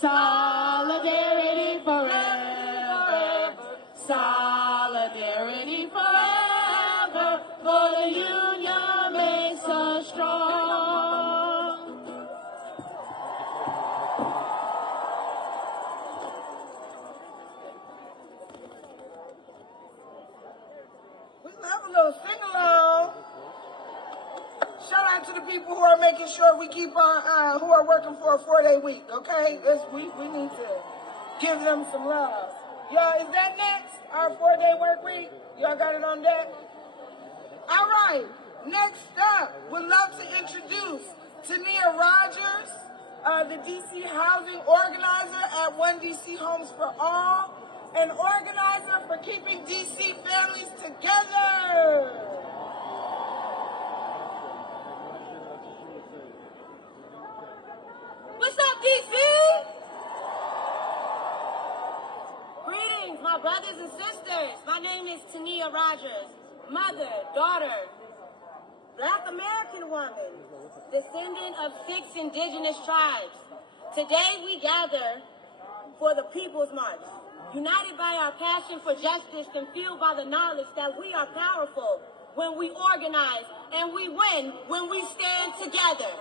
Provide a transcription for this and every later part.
Solidarity forever. Solidarity forever. For the union makes us strong. We love a little sing-along. Shout out to the people who are making sure we keep our, who are working for a 4-day week, okay? We need to give them some love. Y'all, is that next? Our 4-day work week? Y'all got it on deck? All right, next up, we'd love to introduce Tania Rogers, the DC housing organizer at One DC Homes for All, an organizer for keeping DC families together. What's up, DC? Greetings, my brothers and sisters. My name is Tania Rogers, mother, daughter, Black American woman, descendant of 6 indigenous tribes. Today we gather for the People's March, united by our passion for justice and fueled by the knowledge that we are powerful when we organize and we win when we stand together.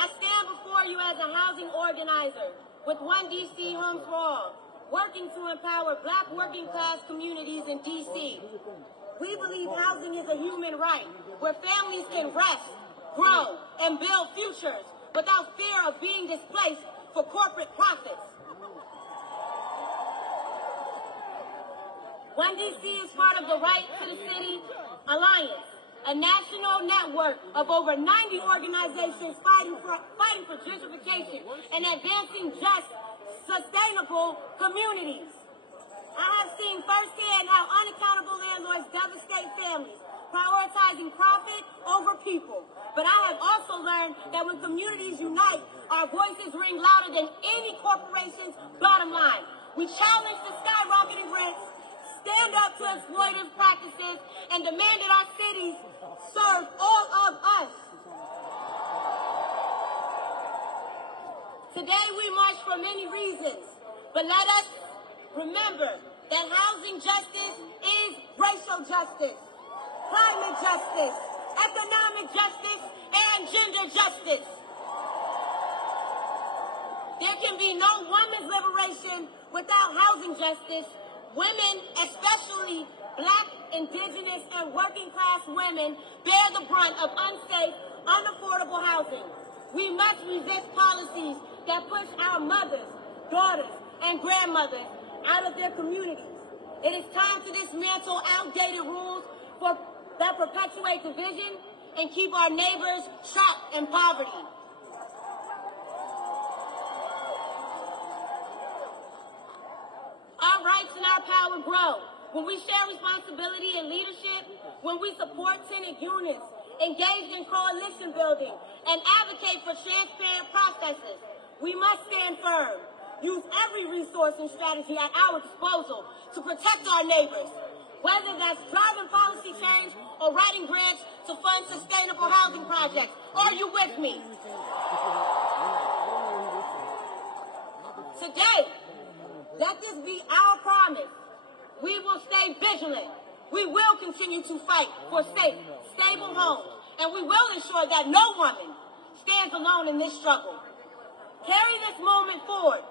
I stand before you as a housing organizer with One DC Homes for All, working to empower Black working class communities in DC. We believe housing is a human right where families can rest, grow, and build futures without fear of being displaced for corporate profits. One DC is part of the Right to the City Alliance, a national network of over 90 organizations fighting for gentrification and advancing just, sustainable communities. I have seen firsthand how unaccountable landlords devastate families, prioritizing profit over people. But I have also learned that when communities unite, our voices ring louder than any corporation's bottom line. We challenge the skyrocketing rents, stand up to exploitative practices, and demand that our cities serve all of us. Today we march for many reasons, but let us remember that housing justice is racial justice, climate justice, economic justice, and gender justice. There can be no women's liberation without housing justice. Women, especially Black, indigenous, and working class women, bear the brunt of unsafe, unaffordable housing. We must resist policies that push our mothers, daughters, and grandmothers out of their communities. It is time to dismantle outdated rules that perpetuate division and keep our neighbors trapped in poverty. Our rights and our power grow when we share responsibility and leadership, when we support tenant units, engage in coalition building, and advocate for transparent processes. We must stand firm, use every resource and strategy at our disposal to protect our neighbors, whether that's driving policy change or writing grants to fund sustainable housing projects. Are you with me? Today, let this be our promise. We will stay vigilant. We will continue to fight for safe, stable homes, and we will ensure that no woman stands alone in this struggle. Carry this moment forward.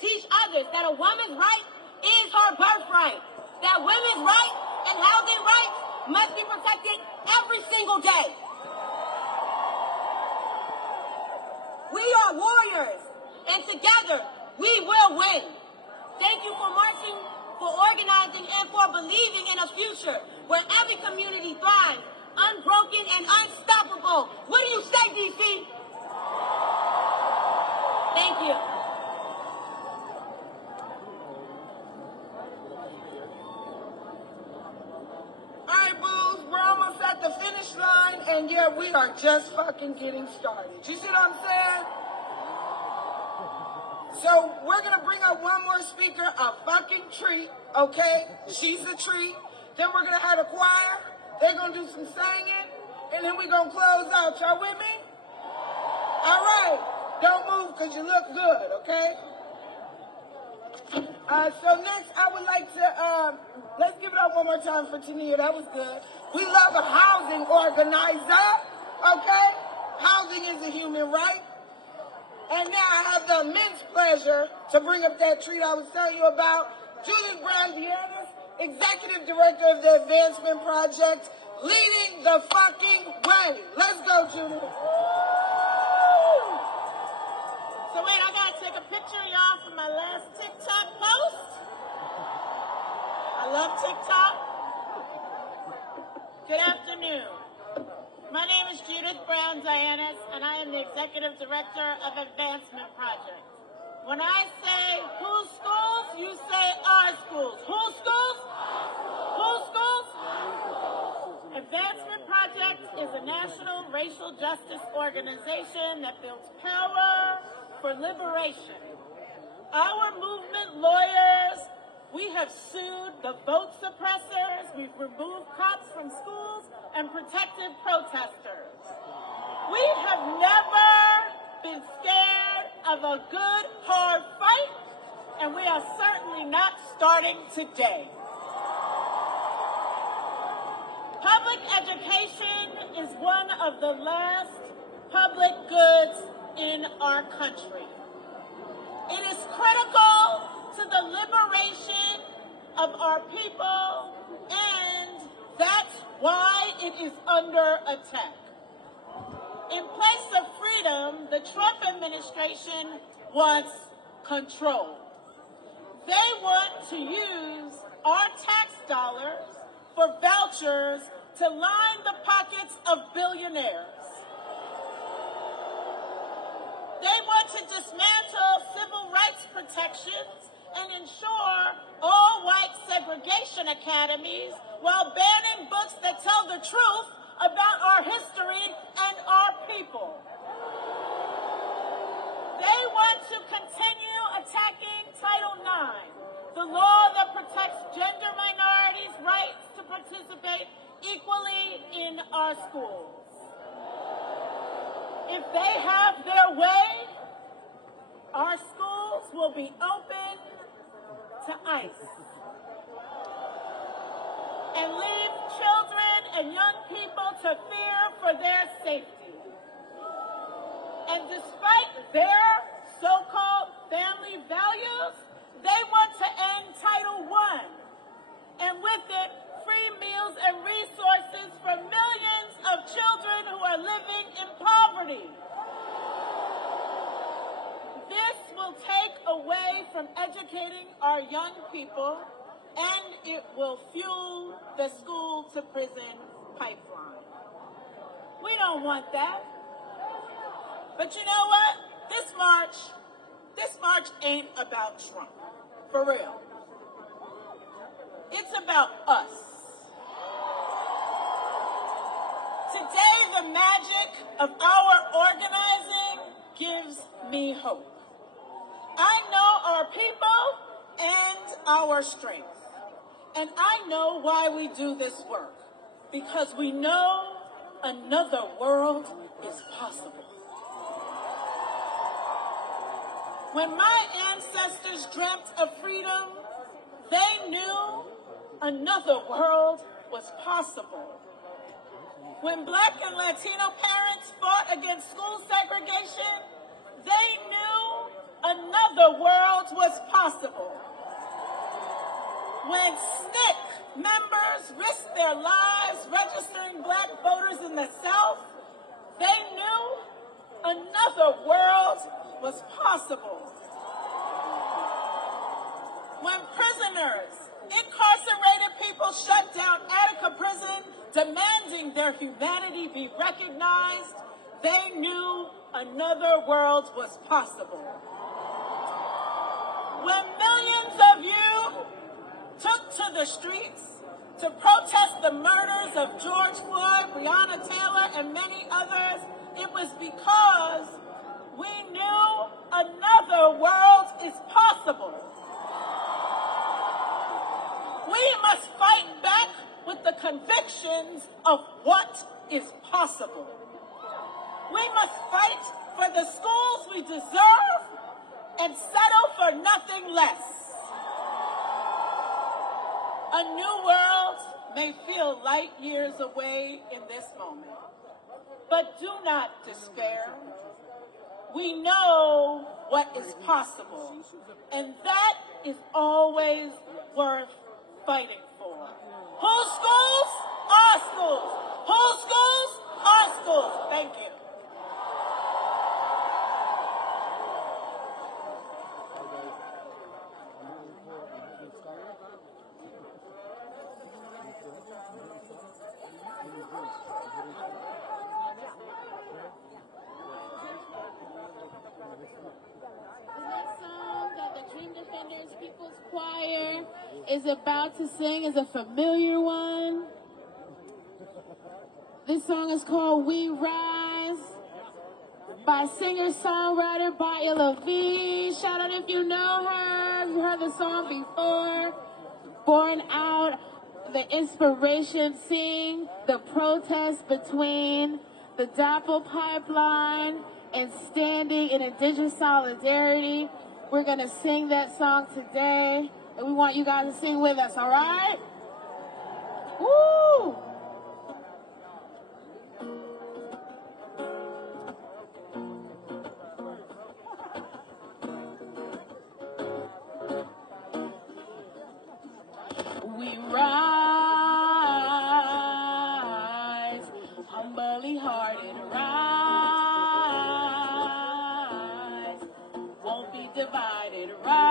Teach others that a woman's right is her birthright, that women's rights and housing rights must be protected every single day. We are warriors, and together we will win. Thank you for marching, for organizing, and for believing in a future where every community thrives, unbroken and unstoppable. What do you say, DC? Thank you. All right, booze, we're almost at the finish line, and yeah, we are just fucking getting started. You see what I'm saying? So we're gonna bring up one more speaker, a fucking treat, okay? She's a treat. Then we're gonna have a choir. They're gonna do some singing, and then we're gonna close out. Y'all with me? All right. roof because you look good, okay? So next, I would like to, let's give it up one more time for Tania. That was good. We love a housing organizer, okay? Housing is a human right. And now I have the immense pleasure to bring up that treat I was telling you about. Judith Brown Deanna, Executive Director of the Advancement Project, leading the fucking way. Let's go, Judith. So wait, I gotta take a picture of y'all for my last TikTok post. I love TikTok. Good afternoon. My name is Judith Brown Dianis, and I am the Executive Director of Advancement Project. When I say whose schools, you say our schools. Whose schools? Whose schools? Advancement Project is a national racial justice organization that builds power for liberation. Our movement lawyers, we have sued the vote suppressors, we've removed cops from schools, and protected protesters. We have never been scared of a good, hard fight, and we are certainly not starting today. Public education is one of the last public goods in our country. It is critical to the liberation of our people, and that's why it is under attack. In place of freedom, the Trump administration wants control. They want to use our tax dollars for vouchers to line the pockets of billionaires. They want to dismantle civil rights protections and ensure all-white segregation academies while banning books that tell the truth about our history and our people. They want to continue attacking Title IX, the law that protects gender minorities' rights to participate equally in our schools. If they have their way, our schools will be open to ICE and leave children and young people to fear for their safety. And despite their so-called family values, they want to end Title I, and with it, free meals and resources for millions of children who are living in poverty. This will take away from educating our young people, and it will fuel the school-to-prison pipeline. We don't want that. But you know what? This march ain't about Trump. For real. It's about us. Today, the magic of our organizing gives me hope. I know our people and our strength. And I know why we do this work. Because we know another world is possible. When my ancestors dreamt of freedom, they knew another world was possible. When Black and Latino parents fought against school segregation, they knew another world was possible. When SNCC members risked their lives registering Black voters in the South, they knew another world was possible. When prisoners, incarcerated people shut down Attica Prison, demanding their humanity be recognized, they knew another world was possible. When millions of you took to the streets to protest the murders of George Floyd, Breonna Taylor, and many others, it was because we knew another world is possible. We must fight back with the convictions of what is possible. We must fight for the schools we deserve and settle for nothing less. A new world may feel light years away in this moment, but do not despair. We know what is possible, and that is always worth fighting for. Whose schools? Our schools. Whose schools? Our schools. Thank you. People's Choir is about to sing is a familiar one. This song is called We Rise by singer-songwriter Baila V. Shout out if you know her. You heard the song before. Born out the inspiration, seeing the protest between the DAPL pipeline and standing in indigenous solidarity. We're going to sing that song today, and we want you guys to sing with us, all right? Woo! We rise, humbly hearted rise, won't be divided, rise,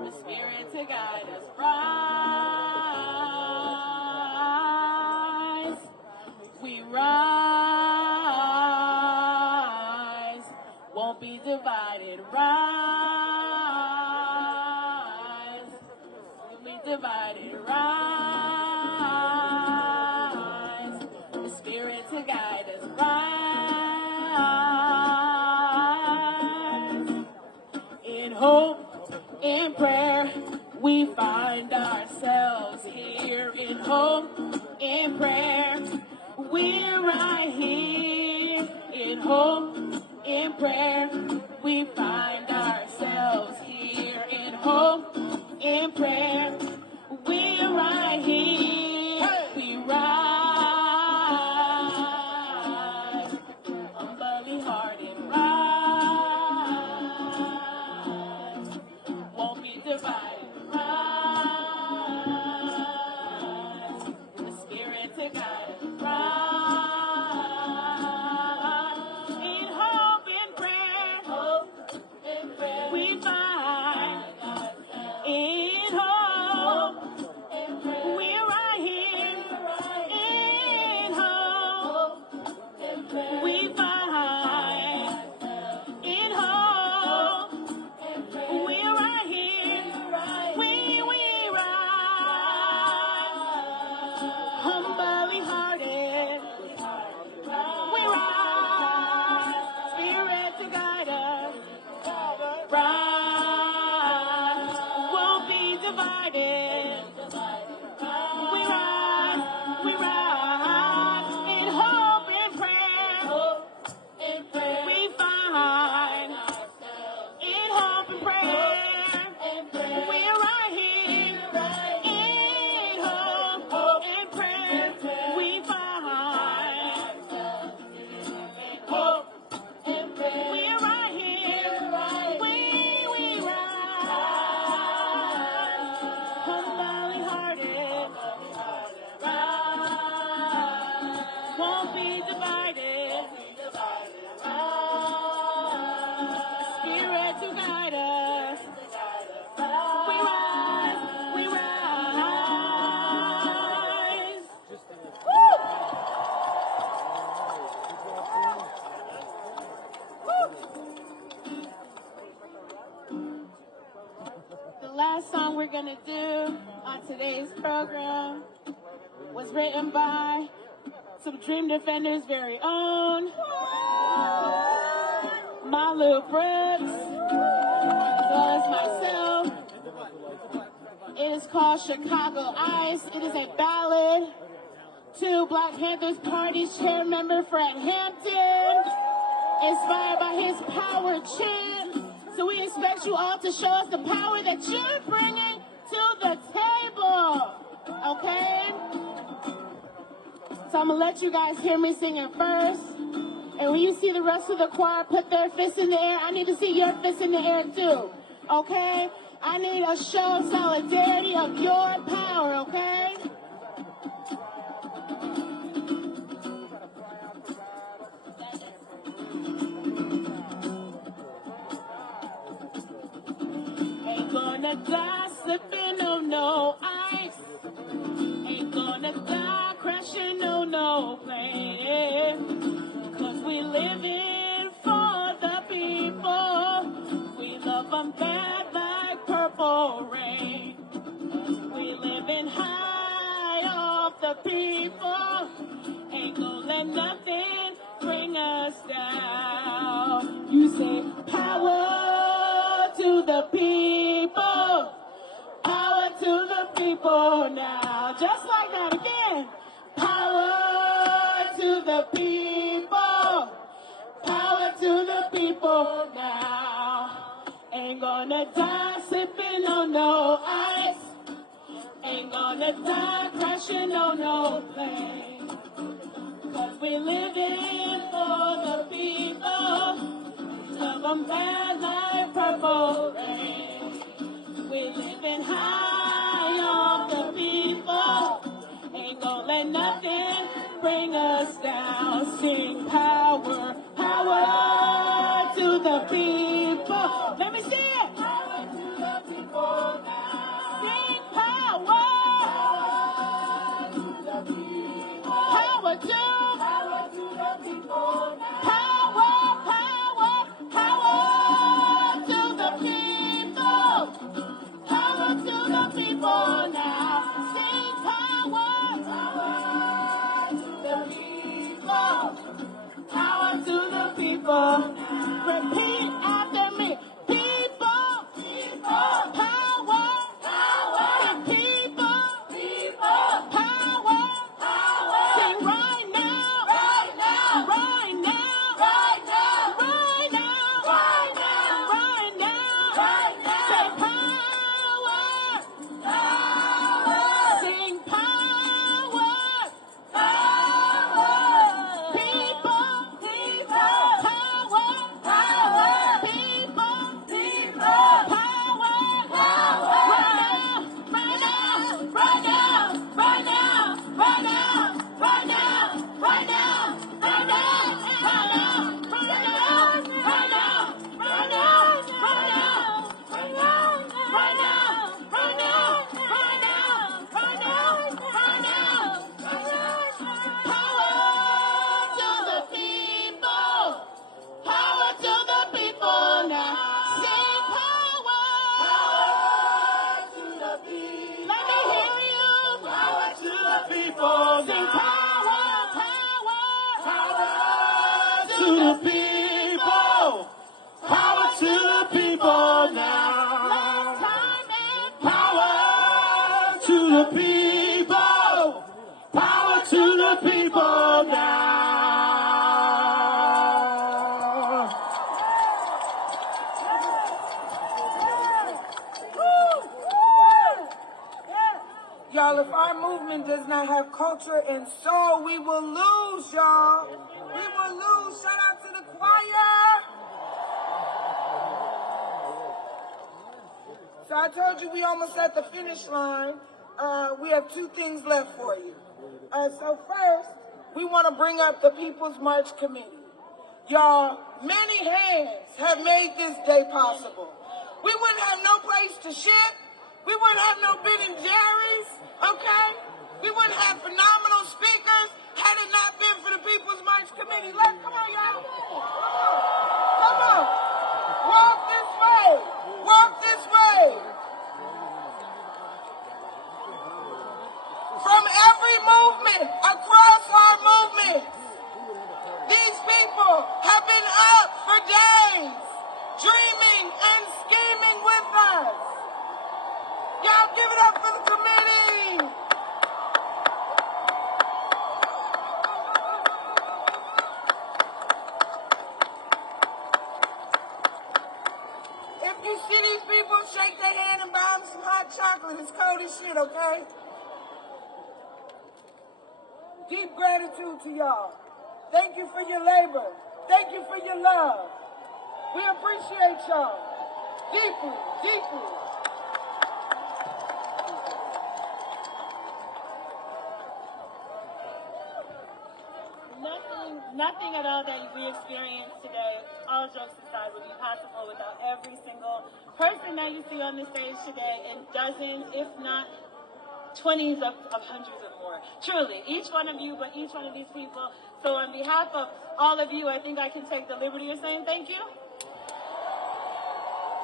the Spirit to guide us, rise, we rise, won't be divided, rise, won't be divided, rise, the Spirit to guide us, rise, in hope, in prayer, we find ourselves here. In hope, in prayer, we're right here. In hope, in prayer, we find ourselves here. In hope, in prayer, we're right here. We rise, humbly hearted rise, won't be divided, rise, the Spirit to guide us, rise, in hope, in prayer, we find, in hope, we're right here, in hope, we find, in hope, we're right here, we rise, humbly hearted, we rise, Spirit to guide us, rise, won't be divided, we rise, in hope and prayer, we find, in hope and prayer, we're right here, in hope and prayer, we find, hope and prayer, we're right here, we rise, humbly hearted, rise, won't be divided, Spirit to guide us, we rise, Woo! The last song we're going to do on today's program was written by some Dream Defenders' very own, Malu Brooks, as well as myself. It is called Chicago Ice. It is a ballad to Black Panthers Party chair member Fred Hampton, inspired by his power chant. So we expect you all to show us the power that you're bringing to the table, okay? So I'm gonna let you guys hear me singing first. And when you see the rest of the choir put their fists in the air, I need to see your fists in the air too, okay? I need a show of solidarity of your power, okay? Ain't gonna die slipping, no ice. Ain't gonna die crashing, no plane. 'Cause we living for the people. We love them bad like purple rain. We living high off the people. Ain't gonna let nothing bring us down. You say power to the people. Power to the people now. Just like that again. Power to the people. Power to the people now. Ain't gonna die sipping on no ice. Ain't gonna die crashing on no plane. 'Cause we living for the people. Love them bad like purple rain. We living high on the people. Ain't gonna let nothing bring us down. Sing power, power to the people. Let me see it. Power to the people now. Sing power. Power to the people. Power to the people now. Power, power, power to the people. Power to the people now. Sing power. Power to the people. Power to the people. Repeat after me. People. People. Power. Power. Sing people. People. Power. Power. Sing right now. Right now. Right now. Right now. Right now. Right now. Right now. Right now. Say power. Power. Sing power. Power. People. People. Power. Power. People. People. Power. Power. Right now. Right now. Right now. Right now. Right now. Right now. Right now. Right now. Right now. Right now. Right now. Right now. Right now. Right now. Right now. Right now. Right now. Right now. Power to the people. Power to the people now. Sing power. Power to the people. Let me hear you. Power to the people. Sing power, power. Power to the people. Power to the people now. Last time and power to the people. Power to the people now. Y'all, if our movement does not have culture and soul, we will lose, y'all. We will lose. Shout out to the choir. So I told you we almost at the finish line. We have two things left for you. So first, we want to bring up the People's March Committee. Y'all, many hands have made this day possible. We wouldn't have no place to ship. We wouldn't have no Ben and Jerry's, okay? We wouldn't have phenomenal speakers had it not been for the People's March Committee. Come on, y'all. Come on. Walk this way. Walk this way. From every movement, across our movement, these people have been up for days, dreaming and scheming with us. Y'all give it up for the committee. you see these people, shake their hand and buy them some hot chocolate. It's cold as shit, okay? Deep gratitude to y'all. Thank you for your labor. Thank you for your love. We appreciate y'all. Deeply, deeply. Nothing at all that we experienced today, all jokes aside, would be possible without every single person that you see on the stage today, and dozens, if not 20s of hundreds of more. Truly, each one of you, but each one of these people. So on behalf of all of you, I think I can take the liberty of saying thank you.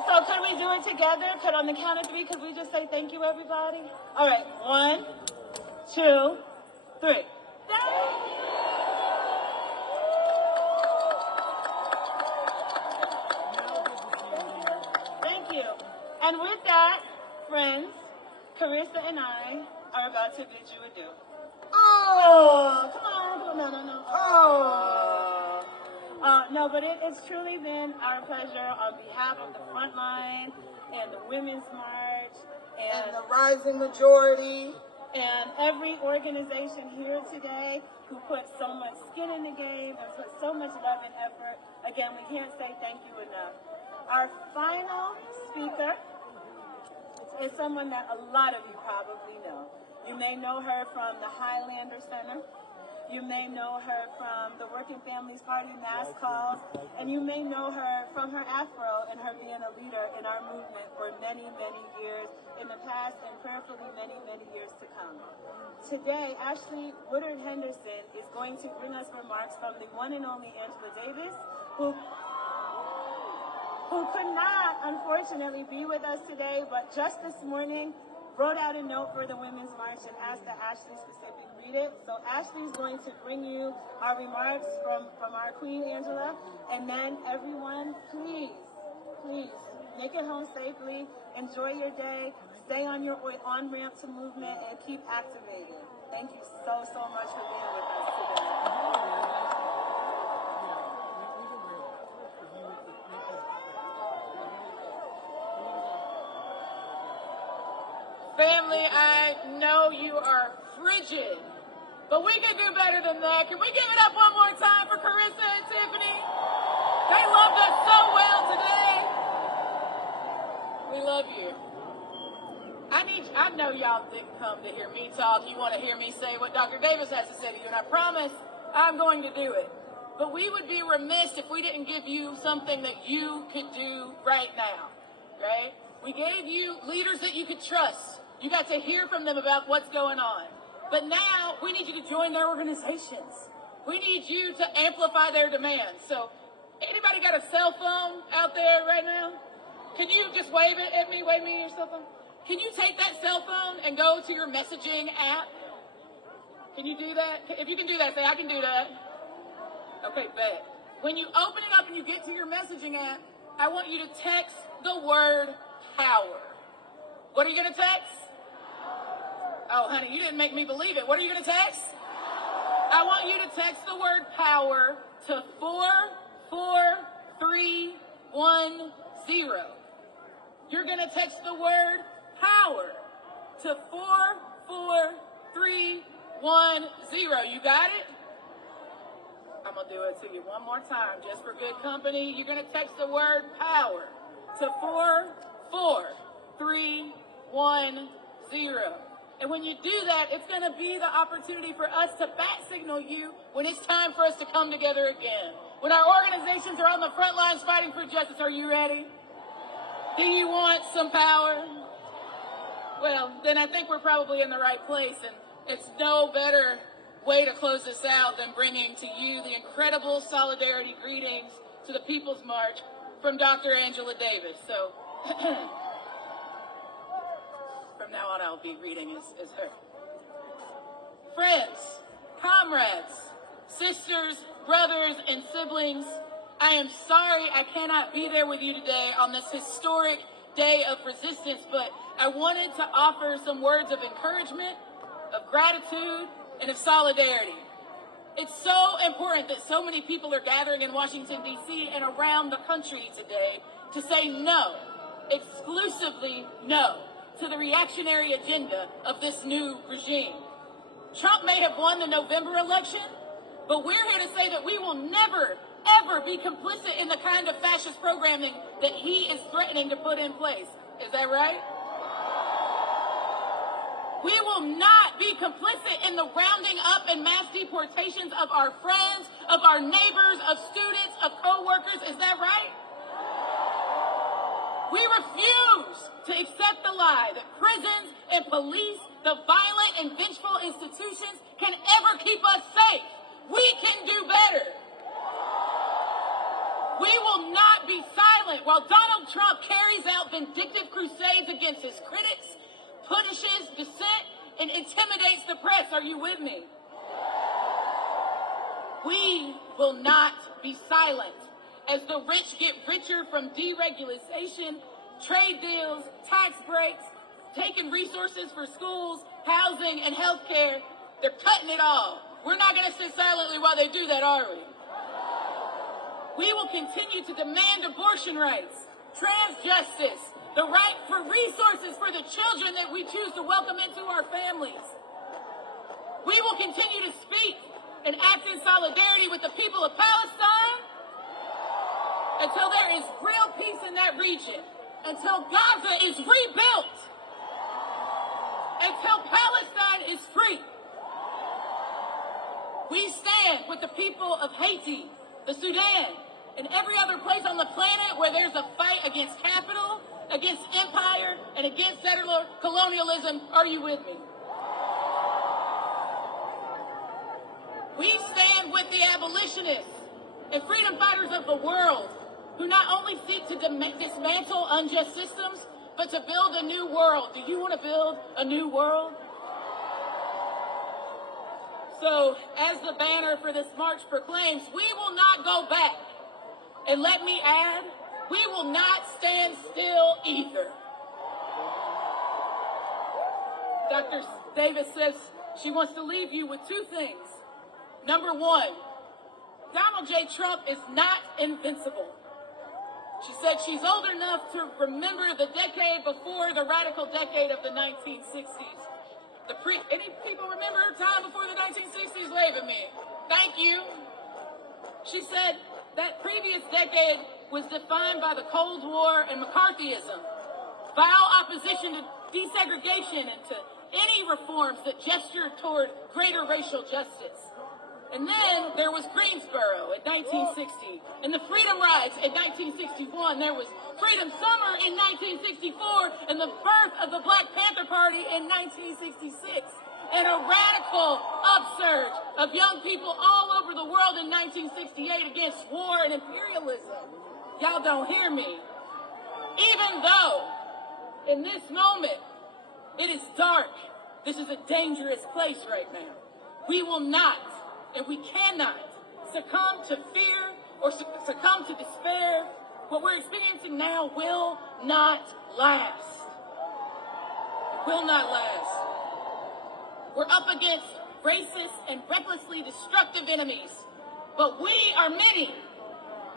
So could we do it together? Could on the count of three, could we just say thank you, everybody? All right, 1, 2, 3. Thank you. And with that, friends, Carissa and I are about to bid you adieu. Oh, Come on, no. oh. No, but it's truly been our pleasure on behalf of the front line and the Women's March And the rising majority. and every organization here today who put so much skin in the game and put so much love and effort. Again, we can't say thank you enough. Our final speaker is someone that a lot of you probably know. You may know her from the Highlander Center. You may know her from the Working Families Party mass calls, and you may know her from her afro and her being a leader in our movement for many, many years in the past and prayerfully many, many years to come. Today, Ashley Woodard Henderson is going to bring us remarks from the one and only Angela Davis, who could not, unfortunately, be with us today, but just this morning wrote out a note for the Women's March and asked that Ashley specifically read it. So Ashley is going to bring you our remarks from our Queen Angela, and then everyone, please make it home safely, enjoy your day, stay on your on-ramp to movement, and keep activated. Thank you so much for being with us today. Family, I know you are frigid, but we can do better than that. Can we give it up one more time for Carissa and Tiffany? They loved us so well today. We love you. I know y'all didn't come to hear me talk. You want to hear me say what Dr. Davis has to say to you, and I promise I'm going to do it. But we would be remiss if we didn't give you something that you could do right now, right? We gave you leaders that you could trust. You got to hear from them about what's going on. But now we need you to join their organizations. We need you to amplify their demands. So anybody got a cell phone out there right now? Can you just wave it at me, wave me or something? Can you take that cell phone and go to your messaging app? Can you do that? If you can do that, say, I can do that. Okay, bet. When you open it up and you get to your messaging app, I want you to text the word power. What are you going to text? Oh, honey, you didn't make me believe it. What are you going to text? I want you to text the word power to 44310. You're going to text the word power to 44310. You got it? I'm going to do it to you one more time just for good company. You're going to text the word power to 44310. And when you do that, it's going to be the opportunity for us to bat signal you when it's time for us to come together again. When our organizations are on the front lines fighting for justice, are you ready? Do you want some power? Well, then I think we're probably in the right place, and it's no better way to close this out than bringing to you the incredible solidarity greetings to the People's March from Dr. Angela Davis. So from now on, I'll be reading as her. Friends, comrades, sisters, brothers, and siblings, I am sorry I cannot be there with you today on this historic day of resistance, but I wanted to offer some words of encouragement, of gratitude, and of solidarity. It's so important that so many people are gathering in Washington, D.C. and around the country today to say no. exclusively no to the reactionary agenda of this new regime. Trump may have won the November election, but we're here to say that we will never, ever be complicit in the kind of fascist programming that he is threatening to put in place. Is that right? We will not be complicit in the rounding up and mass deportations of our friends, of our neighbors, of students, of co-workers. Is that right? We refuse to accept the lie that prisons and police, the violent and vengeful institutions, can ever keep us safe. We can do better. We will not be silent while Donald Trump carries out vindictive crusades against his critics, punishes dissent, and intimidates the press. Are you with me? We will not be silent as the rich get richer from deregulation, trade deals, tax breaks, taking resources for schools, housing, and health care. They're cutting it all. We're not going to sit silently while they do that, are we? We will continue to demand abortion rights, trans justice, the right for resources for the children that we choose to welcome into our families. We will continue to speak and act in solidarity with the people of Palestine until there is real peace in that region, until Gaza is rebuilt, until Palestine is free. We stand with the people of Haiti, the Sudan, and every other place on the planet where there's a fight against capital, against empire, and against settler colonialism. Are you with me? We stand with the abolitionists and freedom fighters of the world who not only seek to dismantle unjust systems, but to build a new world. Do you want to build a new world? So, as the banner for this march proclaims, we will not go back. And let me add, we will not stand still either. Dr. Davis says she wants to leave you with two things. Number one, Donald J. Trump is not invincible. She said she's old enough to remember the decade before the radical decade of the 1960s. Any people remember her time before the 1960s? Wave at me. Thank you. She said that previous decade was defined by the Cold War and McCarthyism, vile opposition to desegregation and to any reforms that gestured toward greater racial justice. And then there was Greensboro in 1960, and the Freedom Rides in 1961. There was Freedom Summer in 1964, and the birth of the Black Panther Party in 1966, and a radical upsurge of young people all over the world in 1968 against war and imperialism. Y'all don't hear me. Even though in this moment it is dark, this is a dangerous place right now. We will not, and we cannot succumb to fear or succumb to despair. What we're experiencing now will not last. It will not last. We're up against racist and recklessly destructive enemies, but we are many.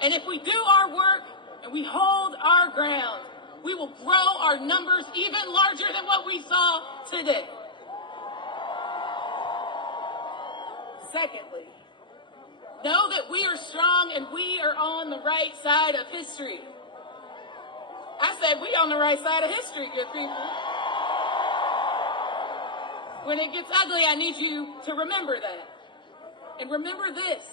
And if we do our work and we hold our ground, we will grow our numbers even larger than what we saw today. Secondly, know that we are strong and we are on the right side of history. I said we on the right side of history, good people. When it gets ugly, I need you to remember that. And remember this.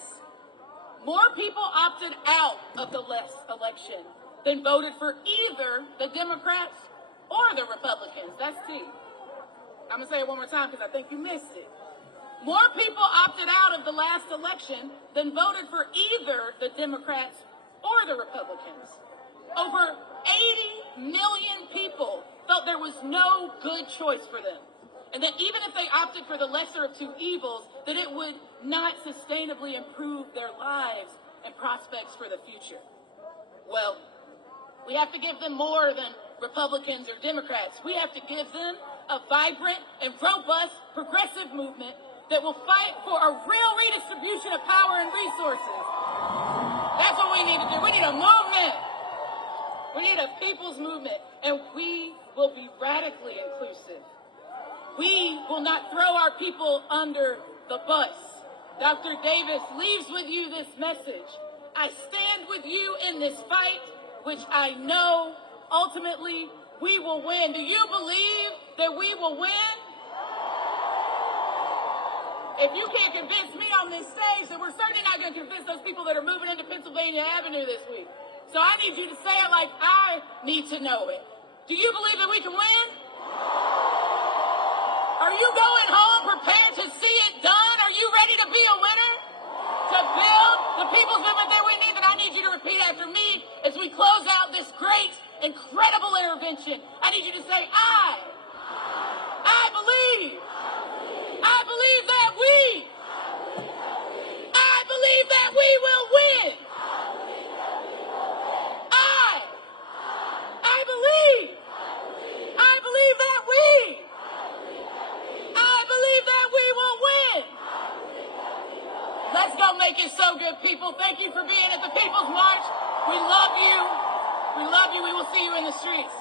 More people opted out of the last election than voted for either the Democrats or the Republicans. That's T. I'm going to say it one more time because I think you missed it. More people opted out of the last election than voted for either the Democrats or the Republicans. Over 80 million people felt there was no good choice for them, and that even if they opted for the lesser of two evils, that it would not sustainably improve their lives and prospects for the future. Well, we have to give them more than Republicans or Democrats. We have to give them a vibrant and robust progressive movement that will fight for a real redistribution of power and resources. That's what we need to do. We need a movement. We need a people's movement, and we will be radically inclusive. We will not throw our people under the bus. Dr. Davis leaves with you this message. I stand with you in this fight, which I know ultimately we will win. Do you believe that we will win? If you can't convince me on this stage, then we're certainly not going to convince those people that are moving into Pennsylvania Avenue this week. So I need you to say it like I need to know it. Do you believe that we can win? Are you going home prepared to see it done? Are you ready to be a winner? To build the people's movement that we need? Then I need you to repeat after me as we close out this great, incredible intervention. I need you to say, I believe that we will win. We will win. Let's go make it so good, people. Thank you for being at the People's March. We love you. We love you. We will see you in the streets.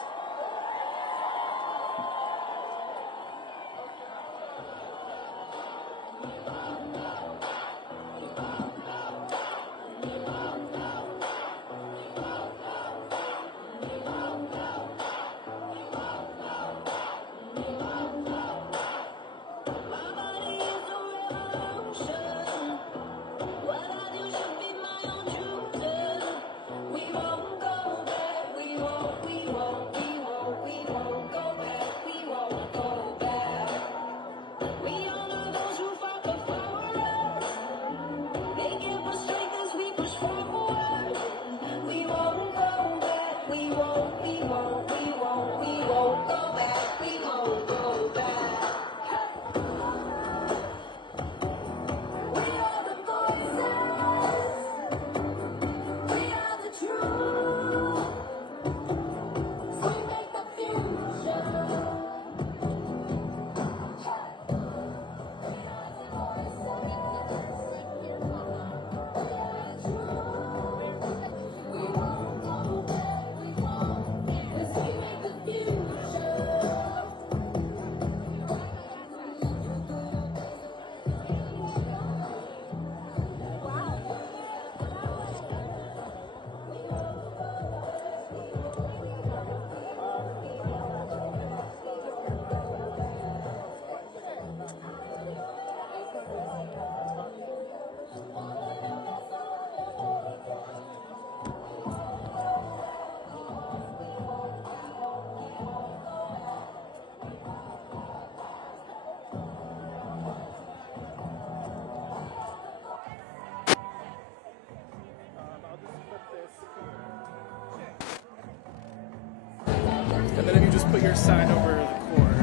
And then if you just put your sign over the cord.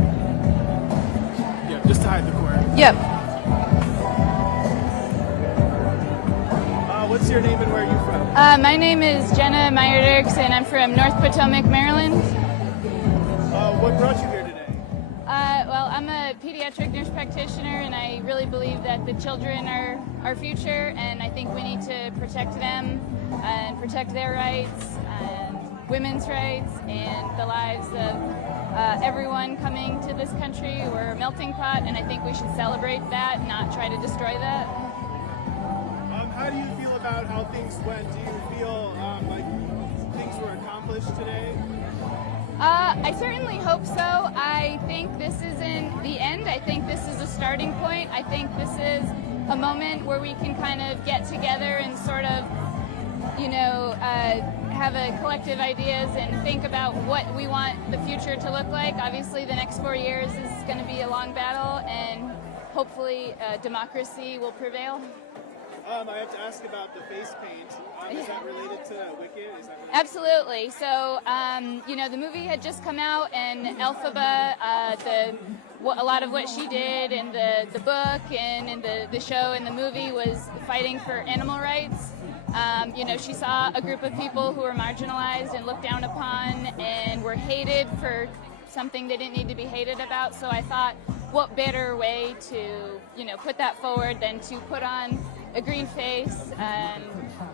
Yeah, just to hide the cord. Yep. What's your name and where are you from? My name is Jenna Meyer-Dirks, and I'm from North Potomac, Maryland. What brought you here today? Well, I'm a pediatric nurse practitioner, and I really believe that the children are our future, and I think we need to protect them and protect their rights and women's rights and the lives of everyone coming to this country. We're a melting pot, and I think we should celebrate that, not try to destroy that. How do you feel about how things went? Do you feel like things were accomplished today? I certainly hope so. I think this isn't the end. I think this is a starting point. I think this is a moment where we can kind of get together and sort of, have a collective ideas and think about what we want the future to look like. Obviously, the next 4 years is going to be a long battle, and hopefully democracy will prevail. I have to ask about the face paint. Is that related to Wicked? Absolutely. So, the movie had just come out, and Elphaba, a lot of what she did in the book and in the show and the movie was fighting for animal rights. She saw a group of people who were marginalized and looked down upon and were hated for something they didn't need to be hated about. So I thought, what better way to, put that forward than to put on a green face and,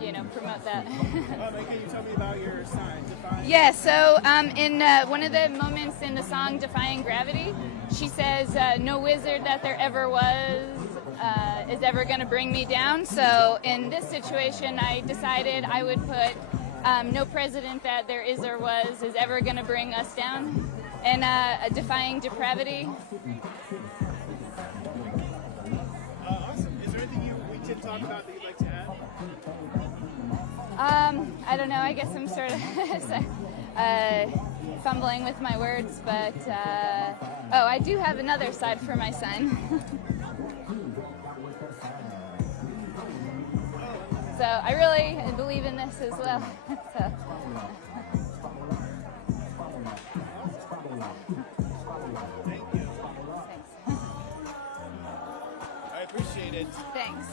you know, promote that. And can you tell me about your sign, Defying? Yeah, so in one of the moments in the song Defying Gravity, she says, no wizard that there ever was is ever going to bring me down. So in this situation, I decided I would put no president that there is or was is ever going to bring us down, and defying depravity. Awesome. Is there anything we didn't talk about that you'd like to I don't know. I guess I'm sort of fumbling with my words, but oh, I do have another side for my son. So I really believe in this as well. So. Thank you. Thanks. I appreciate it. Thanks.